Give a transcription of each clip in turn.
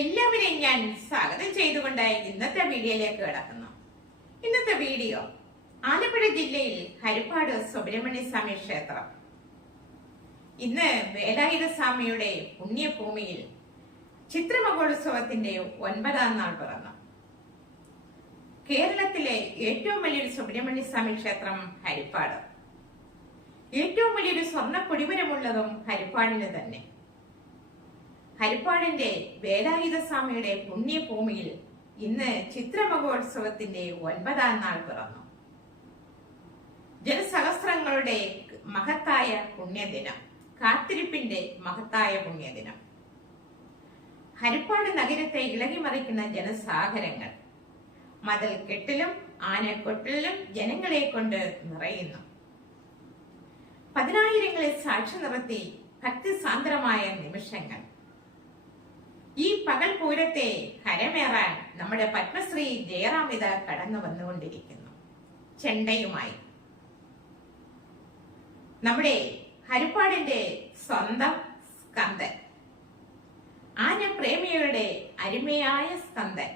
എല്ലാവരെയും ഞാൻ സ്വാഗതം ചെയ്തുകൊണ്ട് ഇന്നത്തെ വീഡിയോയിലേക്ക് കിടക്കുന്നു. ഇന്നത്തെ വീഡിയോ ആലപ്പുഴ ജില്ലയിൽ ഹരിപ്പാട് സുബ്രഹ്മണ്യ സ്വാമി ക്ഷേത്രം. ഇന്ന് വേലായുധ സ്വാമിയുടെ പുണ്യഭൂമിയിൽ ചിത്രമഹോത്സവത്തിന്റെ 9ാം നാൾ പിറന്നു. കേരളത്തിലെ ഏറ്റവും വലിയൊരു സുബ്രഹ്മണ്യ സ്വാമി ക്ഷേത്രം ഹരിപ്പാട്. ഏറ്റവും വലിയൊരു സ്വർണ്ണ കൊടിമരമുള്ളതും ഹരിപ്പാടിന് തന്നെ. ഹരിപ്പാടിന്റെ വേലായുധ സ്വാമിയുടെ പുണ്യഭൂമിയിൽ ഇന്ന് ചിത്രമഹോത്സവത്തിന്റെ 9ാം നാൾ പിറന്നു. ജനസഹസ്രങ്ങളുടെ മഹത്തായ പുണ്യദിനം, കാത്തിരിപ്പിന്റെ മഹത്തായ പുണ്യദിനം. ഹരിപ്പാട് നഗരത്തെ ഇളകിമറിക്കുന്ന ജനസാഗരങ്ങൾ മതിൽ കെട്ടിലും ആനക്കൊട്ടിലും ജനങ്ങളെ കൊണ്ട് നിറയുന്നു. പതിനായിരങ്ങളെ സാക്ഷി നിർത്തി ഭക്തിസാന്ദ്രമായ നിമിഷങ്ങൾ. ഈ പകൽ പൂരത്തെ കരമേറാൻ നമ്മുടെ പത്മശ്രീ ജയറാമിത കടന്നു വന്നുകൊണ്ടിരിക്കുന്നു ചെണ്ടയുമായി. നമ്മുടെ ഹരിപ്പാടിന്റെ സ്വന്തം സ്കന്ദൻ, ആനപ്രേമികളുടെ അരുമയായ സ്കന്ദൻ,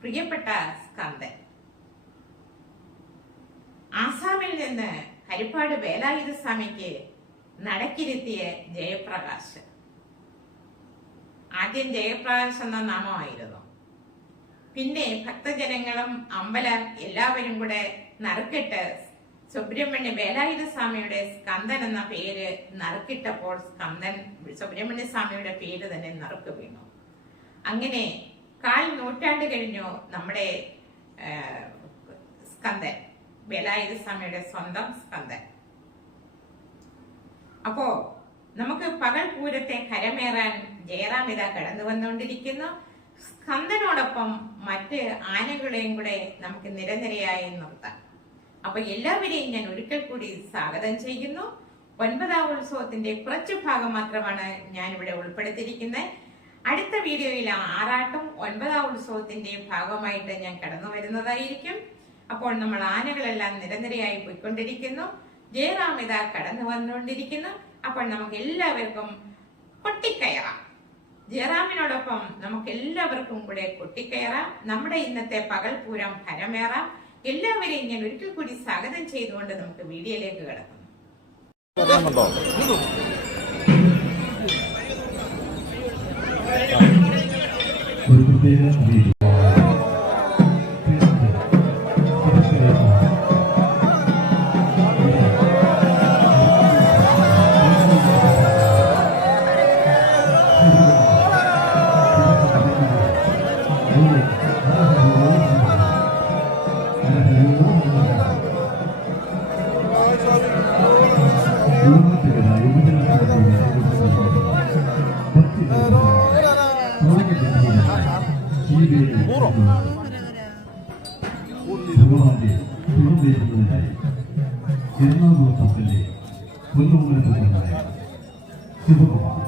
പ്രിയപ്പെട്ട സ്കന്ദൻ. ആസാമിൽ നിന്ന് ഹരിപ്പാട് വേലായുധ സ്വാമിക്ക് നടക്കിരുത്തിയ ജയപ്രകാശ്. ആദ്യം ജയപ്രകാശ് എന്ന നാമമായിരുന്നു. പിന്നെ ഭക്തജനങ്ങളും അമ്പലം എല്ലാവരും കൂടെ നറുക്കിട്ട് സുബ്രഹ്മണ്യ വേലായുധ സ്വാമിയുടെ സ്കന്ദൻ എന്ന പേര് നറുക്കിട്ടപ്പോൾ സ്കന്ദൻ സുബ്രഹ്മണ്യ സ്വാമിയുടെ പേര് തന്നെ നറുക്ക് വീണു. അങ്ങനെ 1/4 നൂറ്റാണ്ട് കഴിഞ്ഞു നമ്മുടെ സ്കന്ദൻ, വേലായുധ സ്വാമിയുടെ സ്വന്തം സ്കന്ദൻ. അപ്പോ നമുക്ക് പകൽ പൂരത്തെ കരമേറാൻ ജയറാമിത കടന്നു വന്നുകൊണ്ടിരിക്കുന്നു. സ്കന്ദനോടൊപ്പം മറ്റ് ആനകളെയും കൂടെ നമുക്ക് നിരനിരയായി നിർത്താം. അപ്പൊ എല്ലാവരെയും ഞാൻ ഒരിക്കൽ കൂടി സ്വാഗതം ചെയ്യുന്നു. 9ാം ഉത്സവത്തിന്റെ കുറച്ചു ഭാഗം മാത്രമാണ് ഞാൻ ഇവിടെ ഉൾപ്പെടുത്തിയിരിക്കുന്നത്. അടുത്ത വീഡിയോയിൽ ആറാട്ടും 9ാം ഉത്സവത്തിന്റെ ഭാഗമായിട്ട് ഞാൻ കടന്നു വരുന്നതായിരിക്കും. അപ്പോൾ നമ്മൾ ആനകളെല്ലാം നിരനിരയായി പോയിക്കൊണ്ടിരിക്കുന്നു. ജയറാമിത കടന്നു വന്നുകൊണ്ടിരിക്കുന്നു. അപ്പോൾ നമുക്ക് എല്ലാവർക്കും കൊട്ടിക്കയറാം. ജയറാമിനോടൊപ്പം നമുക്ക് എല്ലാവർക്കും കൂടെ കൊട്ടിക്കയറാം. നമ്മുടെ ഇന്നത്തെ പകൽപൂരം ഹരമേറാം. എല്ലാവരെയും ഞാൻ ഒരിക്കൽ കൂടി സ്വാഗതം ചെയ്തുകൊണ്ട് നമുക്ക് വീഡിയോയിലേക്ക് കിടക്കുന്നു. എറണാകുളത്തെ പൊന്നുമൂലമായ ശിവകുമാർ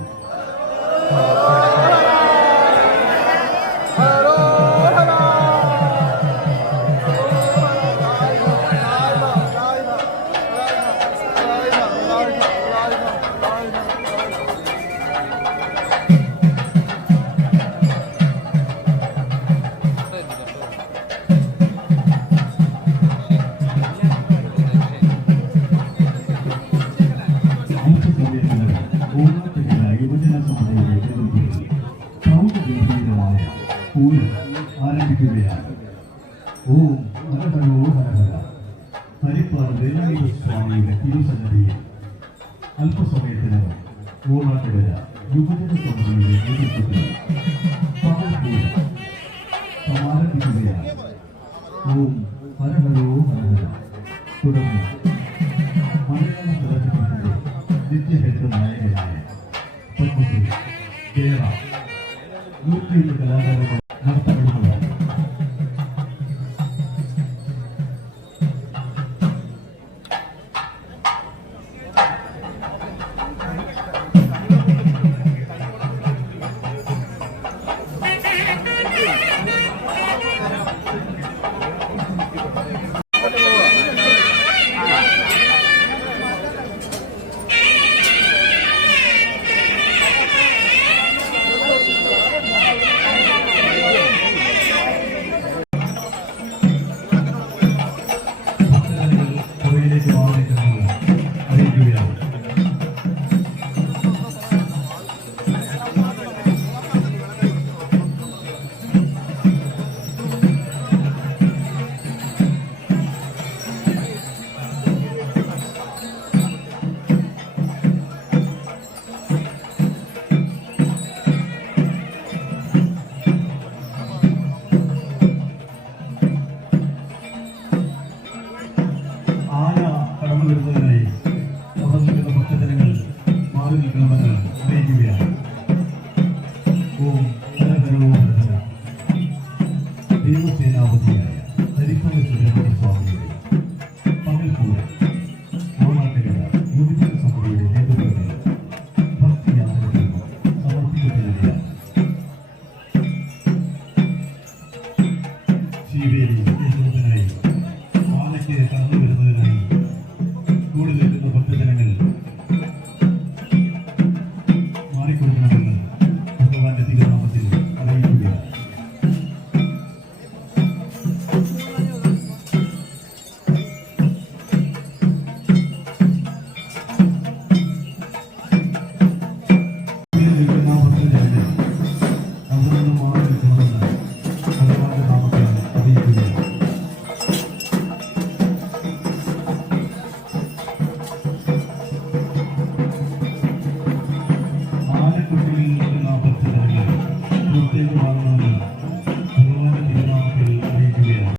ആരംഭിക്കുകയാണ്. ഓം ഹരഹരോ ഹരഹര. ഹരിപ്പാട് വേലായുധ സ്വാമിയുടെ തിരുസന്നിധിയിൽ അല്പസമയത്തിനകം ഓണാട്ടുകര യുവജന സമിതിയുടെ നേതൃത്വത്തിൽ പകൽപൂരം സമാരംഭിക്കുകയാണ്. ഓം ഹരഹരോ ഹരഹര. തുടർന്ന് മലയാള ചലച്ചിത്രത്തിന്റെ നിത്യഹരിത നായകനായ പത്മശ്രീ ജയറാം, 107 കലാകാരന്മാർ നടത്താൻ